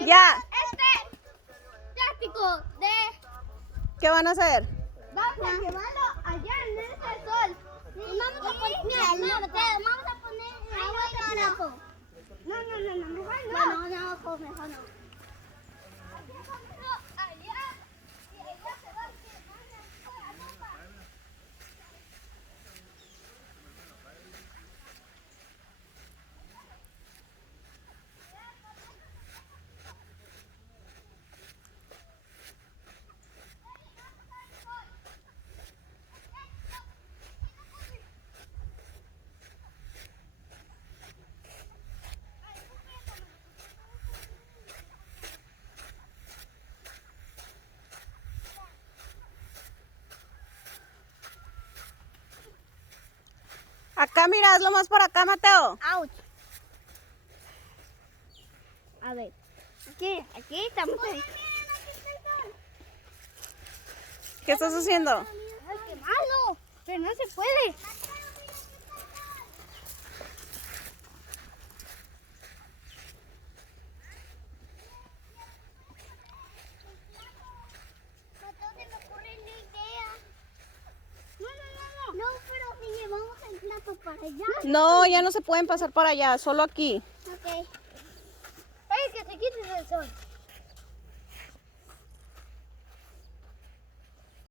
Ya. Plástico de... ¿Qué van a hacer? Vamos a quemarlo allá en el sol. Vamos a poner... Mira, vamos a poner agua de coco. No, mejor no. No, mejor no. Acá, mira, hazlo más por acá, Mateo. Ouch. A ver. Aquí estamos. ¿Qué estás haciendo? Ay, qué malo. Pero no se puede. No, pero si llevamos el plato para allá. No, ya no se pueden pasar para allá, solo aquí. Ok. ¡Ey, que te quites el sol!